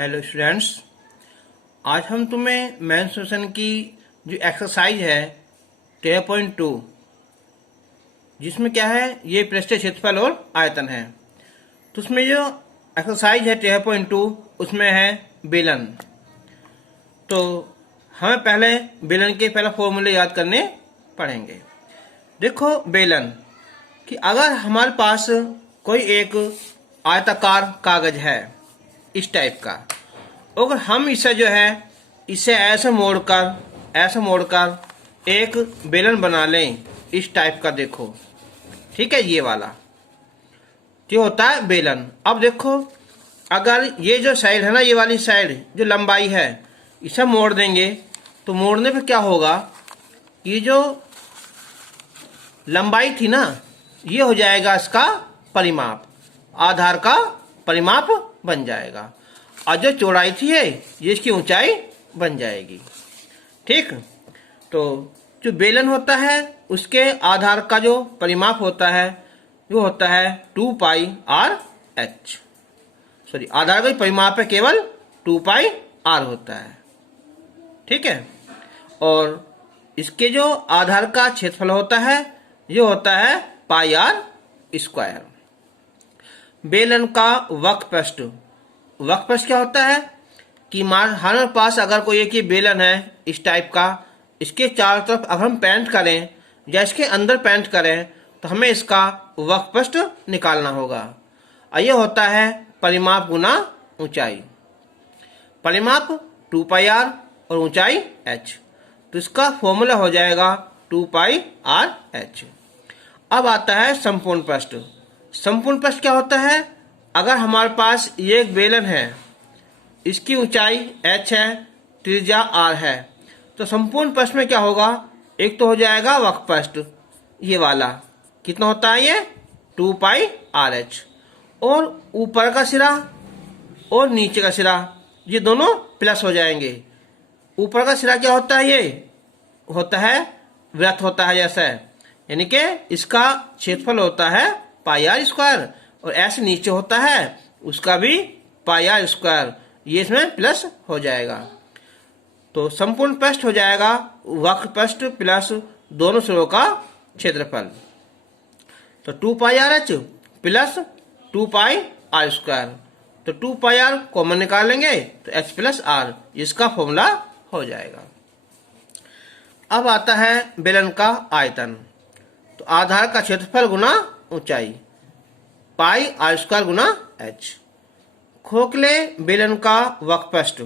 Hello students, आज हम तुम्हें मेंस्ट्रुएशन की जो एक्सरसाइज है 13.2 जिसमें क्या है ये पृष्ठीय क्षेत्रफल और आयतन है। तो उसमें जो एक्सरसाइज है 13.2 उसमें है बेलन। तो हमें पहले बेलन के पहले फॉर्मूले याद करने पड़ेंगे। देखो बेलन कि अगर हमारे पास कोई एक आयताकार कागज है इस टाइप का, अगर हम इसे जो है इसे ऐसे मोड़कर एक बेलन बना लें इस टाइप का, देखो ठीक है, ये वाला जो होता है बेलन। अब देखो अगर ये जो साइड है ना, ये वाली साइड जो लंबाई है इसे मोड़ देंगे तो मोड़ने पे क्या होगा, ये जो लंबाई थी ना ये हो जाएगा इसका परिमाप, आधार का परिमाप बन जाएगा, और जो चौड़ाई थी ये इसकी ऊंचाई बन जाएगी। ठीक, तो जो बेलन होता है उसके आधार का जो परिमाप होता है वो होता है 2 पाई आर एच। सॉरी, आधार का परिमाप है केवल 2 पाई आर होता है। ठीक है, और इसके जो आधार का क्षेत्रफल होता है ये होता है पाई आर स्क्वायर। बेलन का वक्रपृष्ठ क्या होता है कि हमारे पास अगर कोई एक बेलन है इस टाइप का, इसके चारों तरफ अगर हम पेंट करें या इसके अंदर पेंट करें तो हमें इसका वक्रपृष्ठ निकालना होगा। और ये होता है परिमाप गुना ऊंचाई। परिमाप 2 पाई आर और ऊंचाई h, तो इसका फॉर्मूला हो जाएगा 2 पाई आर एच। अब आता है संपूर्ण पृष्ठ। संपूर्ण पृष्ठ क्या होता है, अगर हमारे पास ये एक बेलन है, इसकी ऊंचाई h है, त्रिज्या r है, तो संपूर्ण पृष्ठ में क्या होगा, एक तो हो जाएगा वक्रपृष्ठ ये वाला, कितना होता है ये 2 पाई आर एच, और ऊपर का सिरा और नीचे का सिरा ये दोनों प्लस हो जाएंगे। ऊपर का सिरा क्या होता है, ये होता है वृत्त होता है जैसा, यानी कि इसका क्षेत्रफल होता है पाई आर स्क्वायर, और ऐसे नीचे होता है उसका भी पाई आर स्क्वायर, ये इसमें प्लस हो जाएगा। तो संपूर्ण पृष्ठ हो जाएगा वक्रपृष्ठ प्लस दोनों सिरों का क्षेत्रफल। तो 2 pi r h plus 2 pi r square, तो 2 पाई आर कॉमन निकाल लेंगे तो एच प्लस आर, इसका फॉर्मूला हो जाएगा। अब आता है बेलन का आयतन। तो आधार का क्षेत्रफल गुना ऊंचाई, पाई आर स्क्वायर गुना एच। खोखले बेलन का वक्रपृष्ठ,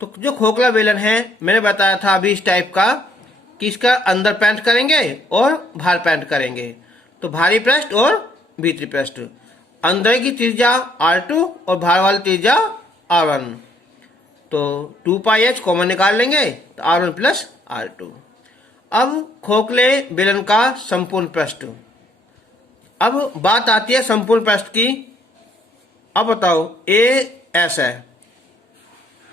तो जो खोखला बेलन है मैंने बताया था अभी इस टाइप का कि इसका अंदर पेंट करेंगे और बाहर पेंट करेंगे, तो भारी पृष्ठ और भीतरी पृष्ठ। अंदर की त्रिज्या r2 और बाहर वाली त्रिज्या r1, तो 2 पाई एच कॉमन निकाल लेंगे तो r1 प्लस r2। अब खोखले बेलन का संपूर्ण पृष्ठ। अब बात आती है संपूर्ण पृष्ठ की। अब बताओ ए एस है,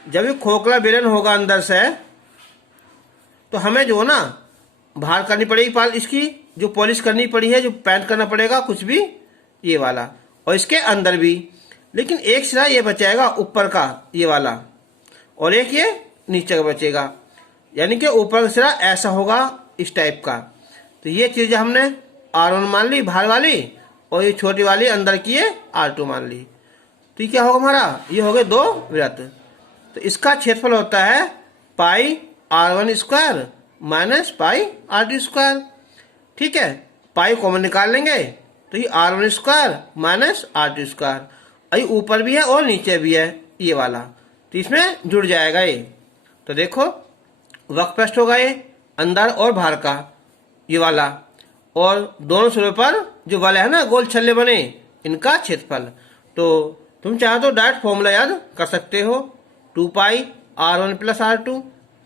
जब ये खोखला बेलन होगा अंदर से तो हमें जो ना बाहर करनी पड़ेगी पाल, इसकी जो पॉलिश करनी पड़ी है, जो पेंट करना पड़ेगा कुछ भी ये वाला, और इसके अंदर भी। लेकिन एक सिरा ये बचेगा ऊपर का ये वाला, और एक ये नीचे का बचेगा, यानी कि ऊपर का सिरा ऐसा होगा इस टाइप का। तो ये चीज हमने R1 मान ली बाहर वाली, और ये छोटी वाली अंदर की है R2 मान ली। तो ये क्या होगा हमारा, ये हो गए 2 वृत्त। तो इसका क्षेत्रफल होता है पाई R1 square minus pi R2 square. ठीक है, पाई कॉमन निकाल लेंगे तो ये R1 square minus R2 square, और ये ऊपर भी है और नीचे भी है ये वाला, तो इसमें जुड़ जाएगा ये। तो देखो वक्रपृष्ठ होगा ये अंदर और बाहर का ये वाला, और दोनों सिरों पर जो वाले है ना गोल छल्ले बने, इनका क्षेत्रफल। तो तुम चाहो तो डायरेक्ट फॉर्मूला याद कर सकते हो, 2 पाई R1 प्लस R2।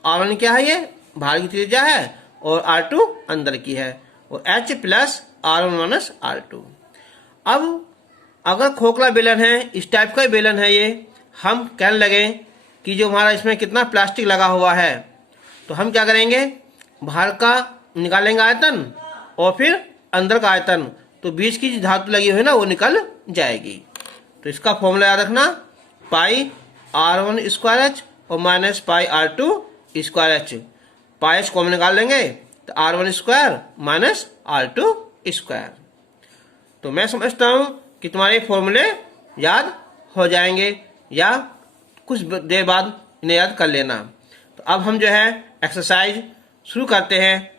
R1 क्या है, ये बाहर की त्रिज्या है, और R2 अंदर की है, और H plus R1 minus R2। अब अगर खोखला बेलन है, इस टाइप का बेलन है ये, हम कहने लगे कि जो हमारा इसमें कितना प्लास्टिक लगा हुआ है, तो हम क्या करेंगे, बाहर का निकालेंगे आयतन और फिर अंदर का आयतन, तो बीच की जो धातु लगी हुई है ना वो निकल जाएगी। तो इसका फॉर्मूला याद रखना, पाई R1 स्क्वायर एच और minus pi R2 square h. Pi h common निकाल लेंगे तो R1 square minus R2 square. तो मैं समझता हूं कि तुम्हारे फॉर्मूले याद हो जाएंगे या कुछ देर बाद इन्हें याद कर लेना। तो अब हम जो है एक्सरसाइज शुरू करते हैं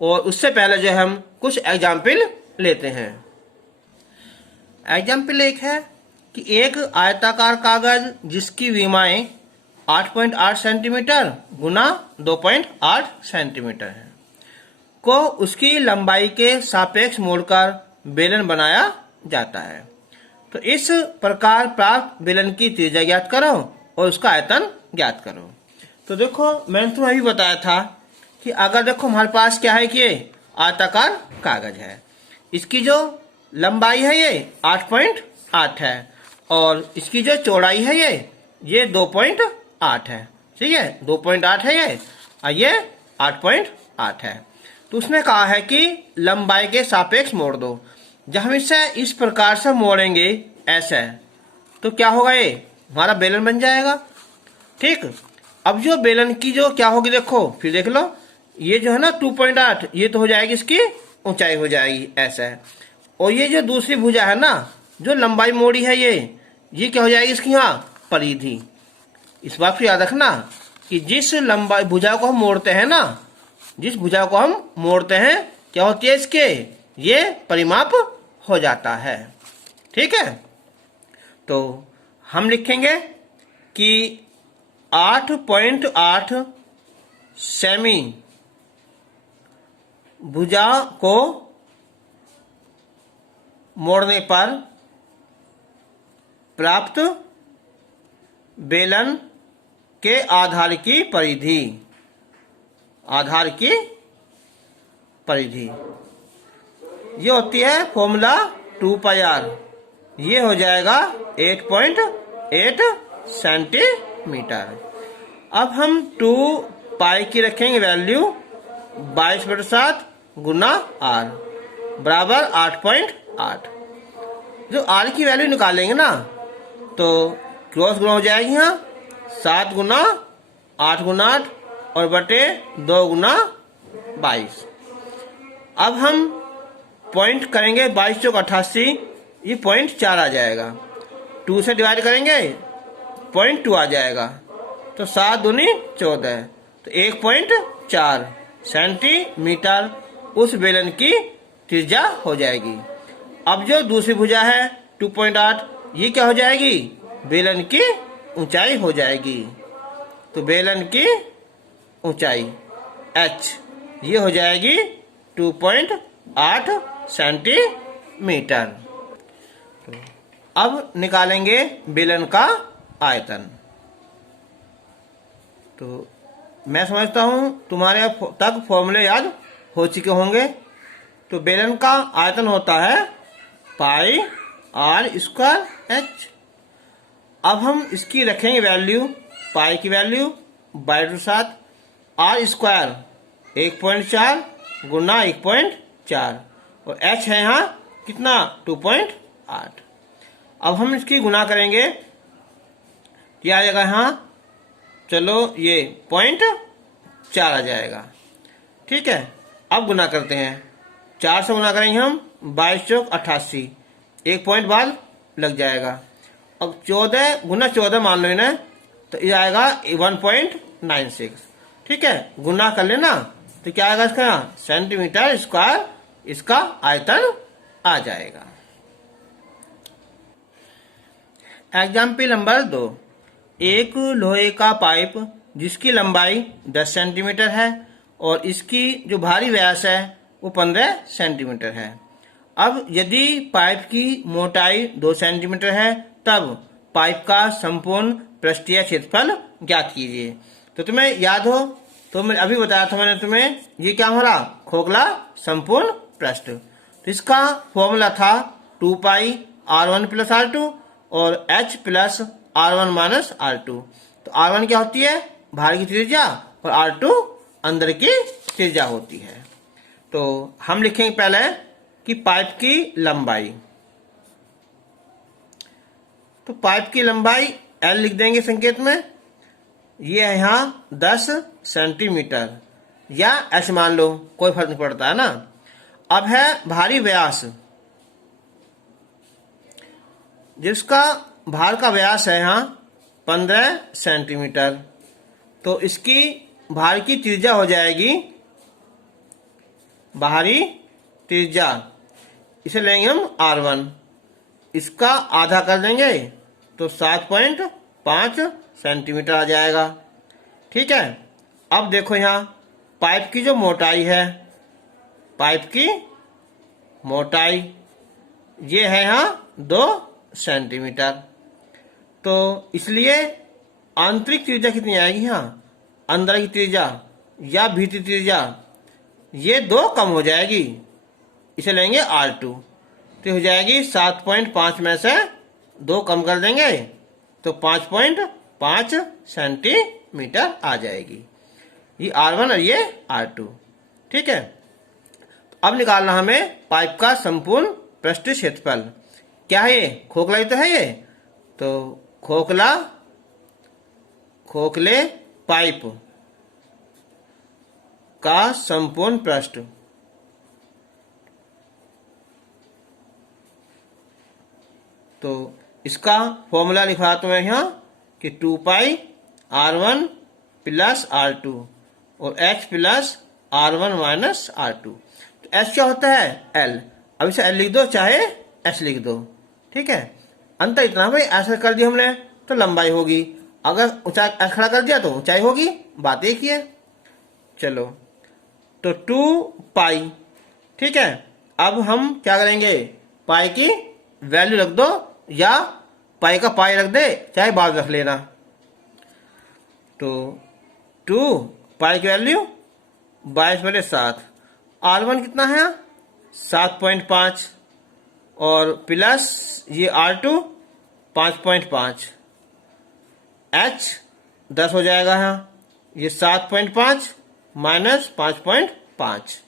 और उससे पहले जो हम कुछ एग्जाम्पल लेते हैं। एग्जाम्पल एक है कि एक आयताकार कागज जिसकी विमाएं 8.8 सेंटीमीटर गुना 2.8 सेंटीमीटर है को उसकी लंबाई के सापेक्ष मोड़कर बेलन बनाया जाता है। तो इस प्रकार प्राप्त बेलन की त्रिज्या ज्ञात करो और उसका आयतन ज्ञात करो। तो देखो मैंने तुम्हें अभी बताया था कि अगर देखो हमारे पास क्या है कि ये आयताकार कागज है, इसकी जो लंबाई है ये 8.8 है और इसकी जो चौड़ाई है ये 2.8 है। ठीक है, 2.8 है ये और ये 8.8 है। तो उसने कहा है कि लंबाई के सापेक्ष मोड़ दो। जब हम इसे इस प्रकार से मोड़ेंगे ऐसे तो क्या होगा, ये हमारा बेलन बन जाएगा। ठीक, अब जो बेलन की जो क्या होगी देखो, फिर देख लो, ये जो है ना 2.8 ये तो हो जाएगी इसकी ऊंचाई हो जाएगी ऐसा है। और ये जो दूसरी भुजा है ना जो लंबाई मोड़ी है ये क्या हो जाएगी इसकी यहाँ परिधि। इस बात को याद रखना कि जिस लंबाई भुजा को हम मोड़ते हैं ना, जिस भुजा को हम मोड़ते हैं क्या होती है इसके ये परिमाप हो जाता है। ठीक है, तो हम लिखेंगे कि 8.8 सेमी भुजा को मोड़ने पर प्राप्त बेलन के आधार की परिधि, आधार की परिधि ये होती है फॉर्मूला 2πr। ये हो जाएगा 8.8 सेंटीमीटर। अब हम 2 पाई की रखेंगे वैल्यू 22/7 गुना r बराबर 8.8। जो r की वैल्यू निकालेंगे ना तो क्रॉस गुना हो जाएगी यहाँ 7 गुना 8 गुना 8 और बटे 2 गुना 22। अब हम पॉइंट करेंगे 22 चौक 88, ये 0.4 आ जाएगा। 2 से डिवाइड करेंगे 0.2 आ जाएगा तो 7 दूनी 14 तो 1.4 सेंटीमीटर उस बेलन की त्रिज्या हो जाएगी। अब जो दूसरी भुजा है 2.8 ये क्या हो जाएगी, बेलन की ऊंचाई हो जाएगी। तो बेलन की ऊंचाई h ये हो जाएगी 2.8 सेंटीमीटर। अब निकालेंगे बेलन का आयतन। तो मैं समझता हूं तुम्हारे तक फॉर्मूले याद हो चुके होंगे। तो बेलन का आयतन होता है पाई r स्क्वायर h। अब हम इसकी रखेंगे वैल्यू, पाई की वैल्यू 22/7 r स्क्वायर 1.4 गुना 1.4 और h है यहाँ कितना 2.8। अब हम इसकी गुना करेंगे, क्या आ जाएगा यहाँ, चलो ये 0.4 आ जाएगा। ठीक है, अब गुना करते हैं, 4 से गुना करेंगे हम 22 चौक 88, 1 पॉइंट बाद लग जाएगा। अब 14 गुना 14 मान लो इन्हें तो ये आएगा 1.96। ठीक है, गुना कर लेना तो क्या आएगा इसका सेंटीमीटर स्क्वायर इसका आयतन आ जाएगा। एग्जाम्पल नंबर 2, एक लोहे का पाइप जिसकी लंबाई 10 सेंटीमीटर है और इसकी जो भारी व्यास है वो 15 सेंटीमीटर है। अब यदि पाइप की मोटाई 2 सेंटीमीटर है तब पाइप का संपूर्ण पृष्ठीय क्षेत्रफल ज्ञात कीजिए। तो तुम्हें याद हो तो मैं अभी बताया था मैंने तुम्हें, ये क्या हमारा खोखला संपूर्ण पृष्ठ। तो इसका फॉर्मूला था 2 पाई r1 प्लस r2 और h plus r1 minus r2। तो r1 क्या होती है, बाहर की त्रिज्या, और r2 अंदर की त्रिज्या होती है। तो हम लिखेंगे पहले कि पाइप की लंबाई। तो पाइप की लंबाई L लिख देंगे संकेत में। ये है यहाँ 10 सेंटीमीटर या S मान लो, कोई फर्क नहीं पड़ता है ना। अब है भारी व्यास, जिसका भार का व्यास है यहाँ 15 सेंटीमीटर। तो इसकी भार की त्रिज्या हो जाएगी, बाहरी त्रिज्या, इसे लेंगे हम R1। इसका आधा कर देंगे तो 7.5 सेंटीमीटर आ जाएगा। ठीक है। अब देखो यहाँ पाइप की जो मोटाई है, पाइप की मोटाई ये है यहाँ 2 सेंटीमीटर। तो इसलिए आंतरिक त्रिज्या कितनी आएगी यहाँ, अंदर की त्रिज्या या भीतरी त्रिज्या, ये 2 कम हो जाएगी, इसे लेंगे R2। तो हो जाएगी 7.5 में से 2 कम कर देंगे तो 5.5 सेंटीमीटर आ जाएगी। ये R1 और ये R2। ठीक है। अब निकालना हमें पाइप का संपूर्ण पृष्ठीय क्षेत्रफल। क्या है ये, खोखला ही तो है ये। तो खोखले पाइप का संपूर्ण पृष्ठ, तो इसका फॉर्मूला लिखा तो मैं यहाँ कि 2 पाई R1 प्लस R2 और H plus R1 minus R2। तो H क्या होता है, L। अब इसे L लिख दो चाहे S लिख दो। ठीक है। अंतर इतना भाई, ऐसा कर दिया हमने तो लंबाई होगी, अगर ऊंचाई S खड़ा कर दिया तो ऊंचाई होगी, बात एक ही है। चलो तो 2 पाई। ठीक है। अब हम क्या करेंगे, पाई की वैल्यू रख दो या पाई का पाई रख दे, चाहे बाद रख लेना। तो 2 पाई की वैल्यू 22/7। R1 कितना है 7.5 और प्लस ये R2 5.5। H 10 हो जाएगा यहाँ, ये 7.5 माइनस 5.5।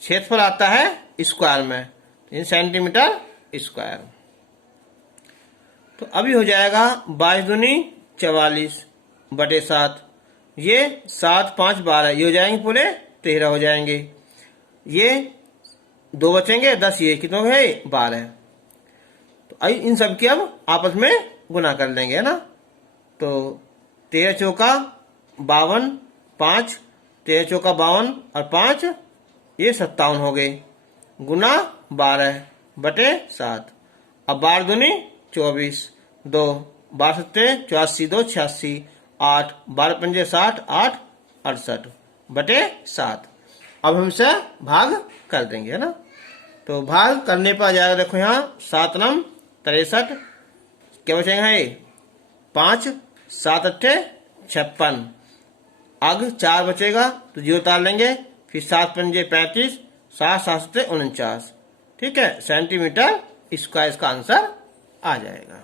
क्षेत्रफल आता है स्क्वायर में, इन सेंटीमीटर स्क्वायर। तो अभी हो जाएगा 22 दूनी 44/7। ये 7 5 12, ये हो जाएंगे पूरे 13 हो जाएंगे। ये 2 बचेंगे 10, ये कितने है 12। तो इन सब की अब आपस में गुना कर लेंगे, है ना। तो 13 चौका 52, 5 13 चौका 52 और 5 ये 57 हो गए, गुना 12/7। अब 12 दूनी 24, 2 12 7 84, 2 86, 8 12 पंजे 60, 8 68/7। अब हम इसे भाग कर देंगे, है ना। तो भाग करने पर आ जाएगा, देखो यहाँ 7 9 63, क्या बचेगा है 5, 7 8 56, आग 4 बचेगा तो 0 उतार लेंगे, फिर 7 पंजे 35, 7 7 49। ठीक है, सेंटीमीटर स्क्वायर इसका आंसर आ जाएगा।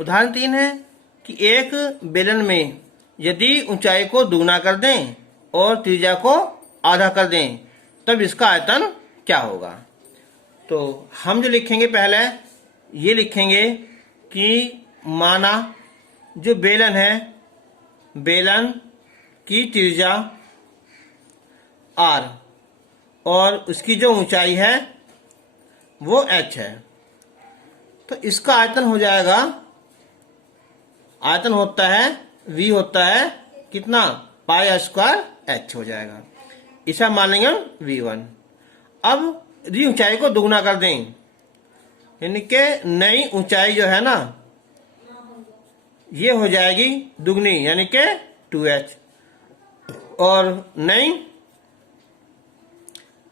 उदाहरण 3 है कि एक बेलन में यदि ऊंचाई को दुगना कर दें और त्रिज्या को आधा कर दें तब इसका आयतन क्या होगा। तो हम जो लिखेंगे पहले ये लिखेंगे कि माना जो बेलन है, बेलन की त्रिज्या R और उसकी जो ऊंचाई है वो H है। तो इसका आयतन हो जाएगा, आयतन होता है V होता है कितना, पाई स्क्वायर H हो जाएगा। इसे मान लेंगे हम V1। अब री ऊंचाई को दुगना कर दें, यानी कि नई ऊंचाई जो है ना ये हो जाएगी दुगनी, यानी कि 2H, और नई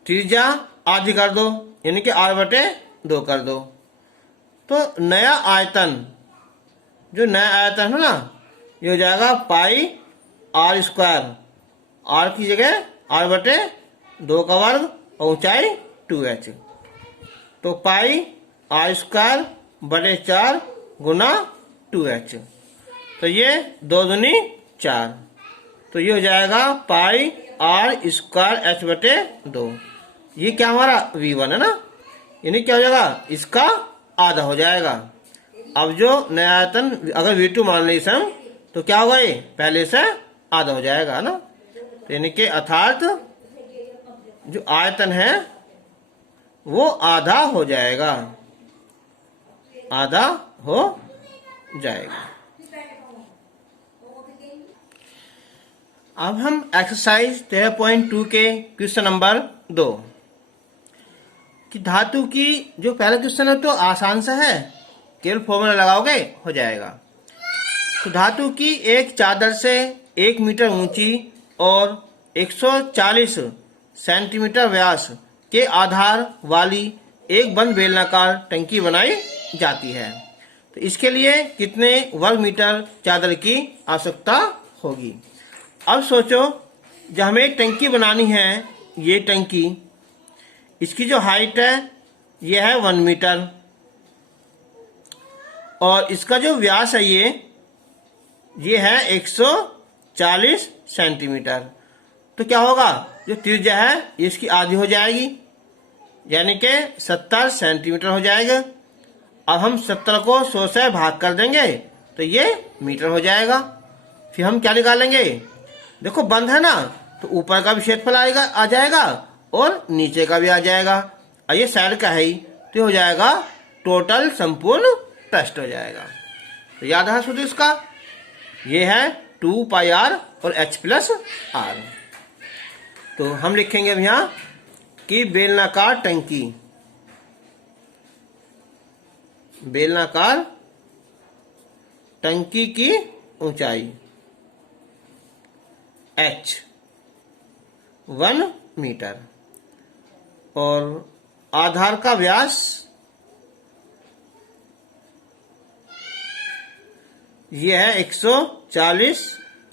त्रिज्या आधी कर दो, यानी कि R/2 कर दो। तो नया आयतन, जो नया आयतन है ना, ये हो जाएगा पाई R², R की जगह R/2 का वर्ग और ऊंचाई 2H। तो पाई R²/4 गुना 2H। तो ये 2 दूनी 4, तो ये हो जाएगा पाई R²H/2। ये क्या हमारा V1 है ना, यानी क्या हो जाएगा, इसका आधा हो जाएगा। अब जो नया आयतन अगर V2 मान ली हम तो क्या होगा, ये पहले से आधा हो जाएगा ना। तो यानी कि अर्थात जो आयतन है वो आधा हो जाएगा, आधा हो जाएगा। अब हम एक्सरसाइज 13.2 के क्वेश्चन नंबर 2 कि धातु की, जो पहला क्वेश्चन है तो आसान सा है, केवल फॉर्मूला लगाओगे हो जाएगा। तो धातु की एक चादर से 1 मीटर ऊंची और 140 सेंटीमीटर व्यास के आधार वाली एक बंद बेलनाकार टंकी बनाई जाती है। तो इसके लिए कितने वर्ग मीटर चादर की आवश्यकता होगी। अब सोचो, जब हमें एक टंकी बनानी है, ये टंकी, इसकी जो हाइट है ये है 1 मीटर और इसका जो व्यास है ये है 140 सेंटीमीटर। तो क्या होगा, जो त्रिज्या है इसकी आधी हो जाएगी, यानी कि 70 सेंटीमीटर हो जाएगा। अब हम 70 को 100 से भाग कर देंगे तो ये मीटर हो जाएगा। फिर हम क्या निकालेंगे, देखो बंद है ना, तो ऊपर का भी क्षेत्रफल आएगा, आ जाएगा और नीचे का भी आ जाएगा, और ये साइड का है ही, तो हो जाएगा टोटल संपूर्ण पृष्ठ हो जाएगा। तो याद है सूत्र इसका, ये है 2 पाई r और h प्लस r। तो हम लिखेंगे अब यहाँ कि बेलनाकार टंकी, बेलनाकार टंकी की ऊंचाई h 1 मीटर और आधार का व्यास ये है 140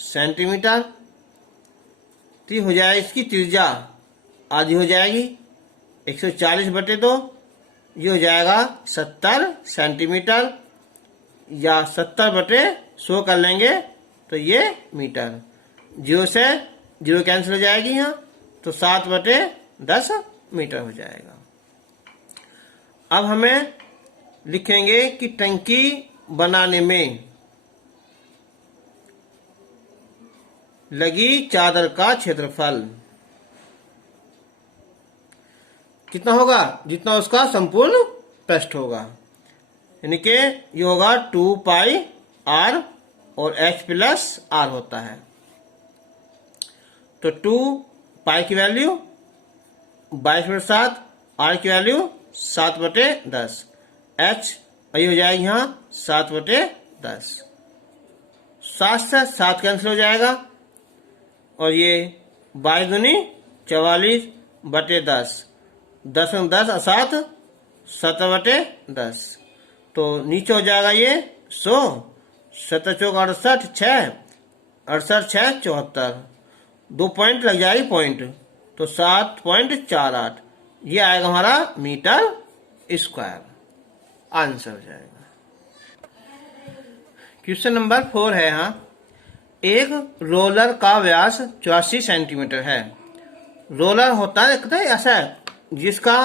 सेंटीमीटर। तो हो जाए, इसकी त्रिज्या आधी हो जाएगी, 140 बटे 2, ये हो जाएगा 70 सेंटीमीटर, या 70 बटे 100 कर लेंगे तो ये मीटर। 0 से 0 कैंसिल हो जाएगी यहाँ, तो 7 बटे 10 मीटर हो जाएगा। अब हमें लिखेंगे कि टंकी बनाने में लगी चादर का क्षेत्रफल कितना होगा, जितना उसका संपूर्ण पृष्ठ होगा, यानी कि ये होगा 2 पाई r और h प्लस r होता है। तो 2 पाई की वैल्यू 22/7, r की वैल्यू 7/10, h वही हो जाएगी यहाँ 7/10। 7 से 7 कैंसिल हो जाएगा और ये 22 दूनी 44/10, 10 में 10 7 7/10। तो नीचे हो जाएगा ये 100, 7 चौक 68, 6 68 6 74, 2 पॉइंट लग जाएगी पॉइंट, तो 7.48 ये आएगा हमारा मीटर स्क्वायर, आंसर हो जाएगा। क्वेश्चन नंबर 4 है यहाँ, एक रोलर का व्यास 84 सेंटीमीटर है। रोलर होता है ऐसा, जिसका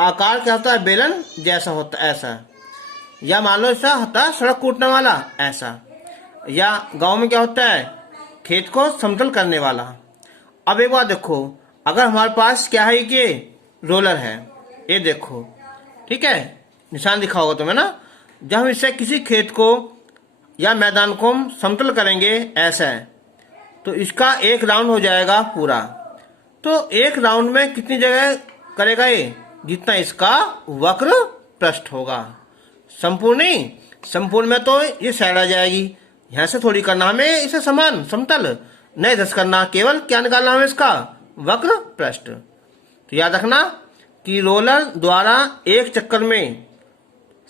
आकार क्या होता है, बेलन जैसा होता है ऐसा, या मान लो ऐसा होता है सड़क कूटने वाला ऐसा, या गांव में क्या होता है खेत को समतल करने वाला। अब एक बात देखो, अगर हमारे पास क्या है कि रोलर है, ये देखो ठीक है, निशान दिखा होगा तुम्हें ना, जब हम इससे किसी खेत को या मैदान को हम समतल करेंगे ऐसा है, तो इसका एक राउंड हो जाएगा पूरा। तो एक राउंड में कितनी जगह करेगा ये, जितना इसका वक्र पृष्ठ होगा। संपूर्ण नहीं, संपूर्ण में तो ये साइड आ जाएगी, यहां से थोड़ी करना हमें इसे समान समतल नहीं दस करना, केवल क्या निकालना हमें इसका वक्र पृष्ठ। तो याद रखना कि रोलर द्वारा एक चक्कर में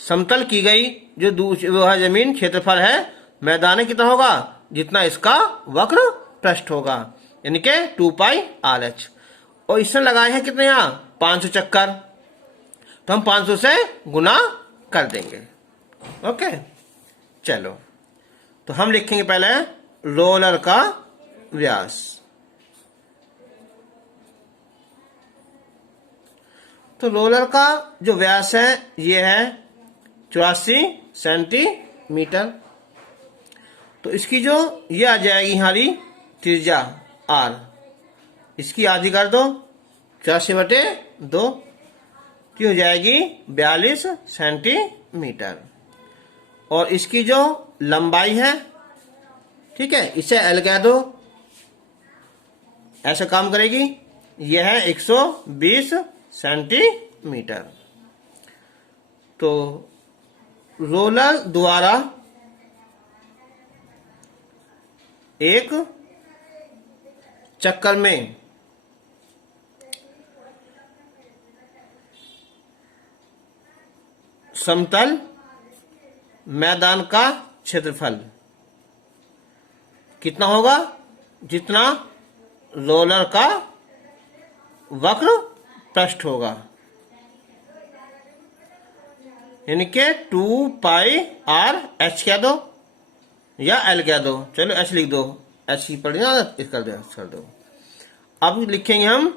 समतल की गई जो जमीन क्षेत्रफल है मैदान कितना होगा, जितना इसका वक्र पृष्ठ होगा, यानी कि 2 पाई RH। और इसने लगाए हैं कितने यहाँ 500 चक्कर, तो हम 500 से गुना कर देंगे। ओके चलो, तो हम लिखेंगे पहले रोलर का व्यास। तो रोलर का जो व्यास है ये है 84 सेंटीमीटर। तो इसकी जो ये आ जाएगी हमारी त्रिज्या r, इसकी आधी कर दो 84/2, की हो जाएगी 42 सेंटीमीटर। और इसकी जो लंबाई है, ठीक है, इसे L कह दो, ऐसा काम करेगी। यह है 120 सेंटीमीटर। तो रोलर द्वारा एक चक्कर में समतल मैदान का क्षेत्रफल कितना होगा? जितना रोलर का वक्र पृष्ठ होगा, यानी कि 2πr/h कह दो या L कह दो। चलो h लिख दो, h की पढ़ी ना, इस कर दो। अब लिखेंगे हम,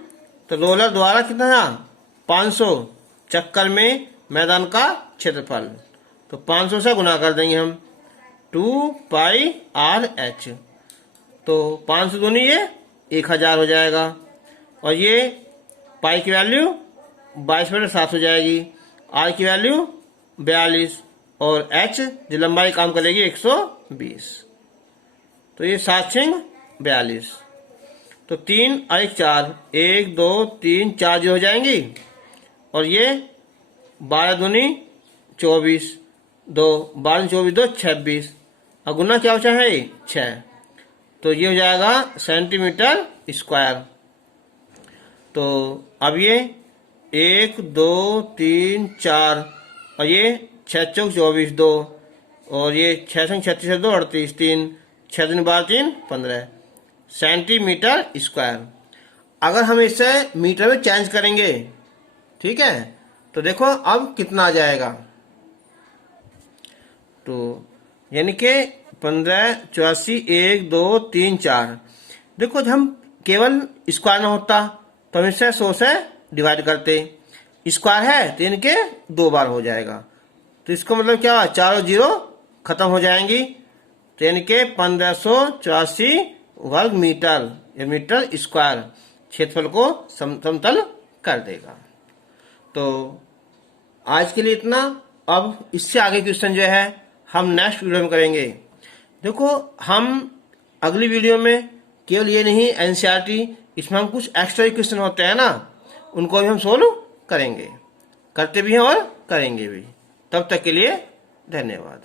तो रोलर द्वारा कितना है? 500 चक्कर में मैदान का क्षेत्रफल। तो 500 से गुना कर देंगे हम, 2πr/h। तो 500 दूनी ये 1000 हो जाएगा, और ये पाई की वैल्यू 22/7 हो जाएगी, r की वैल्यू 42, और h जो लंबाई काम करेगी 120। तो ये 7×42, तो 3 और 1 4, 1 2 3 4 जो हो जाएंगी, और ये 12 दूनी 24, 2 12 24 2 26, और गुना क्या होता है? 6। तो ये हो जाएगा सेंटीमीटर स्क्वायर। तो अब ये 1 2 3 4, और ये 6 चौक 24 2, और ये 6 संग 36 2 38, 3 6 दूनी 12 3 15 सेंटीमीटर स्क्वायर। अगर हम इसे मीटर में चेंज करेंगे, ठीक है, तो देखो अब कितना आ जाएगा। तो यानी कि 15 84 1 2 3 4। देखो, जब हम केवल स्क्वायर ना होता तो हम इसे 100 से डिवाइड करते, स्क्वायर है तो इनके 2 बार हो जाएगा। तो इसको मतलब क्या हुआ? 4 0 खत्म हो जाएंगी, तो यानी कि 1584 वर्ग मीटर या मीटर स्क्वायर क्षेत्रफल को समतल कर देगा। तो आज के लिए इतना। अब इससे आगे क्वेश्चन जो है हम नेक्स्ट वीडियो में करेंगे। देखो, हम अगली वीडियो में केवल ये नहीं, एनसीईआरटी, इसमें हम कुछ एक्स्ट्रा क्वेश्चन होते हैं ना, उनको भी हम सोल्व करेंगे, करते भी हैं और करेंगे भी। तब तक के लिए धन्यवाद।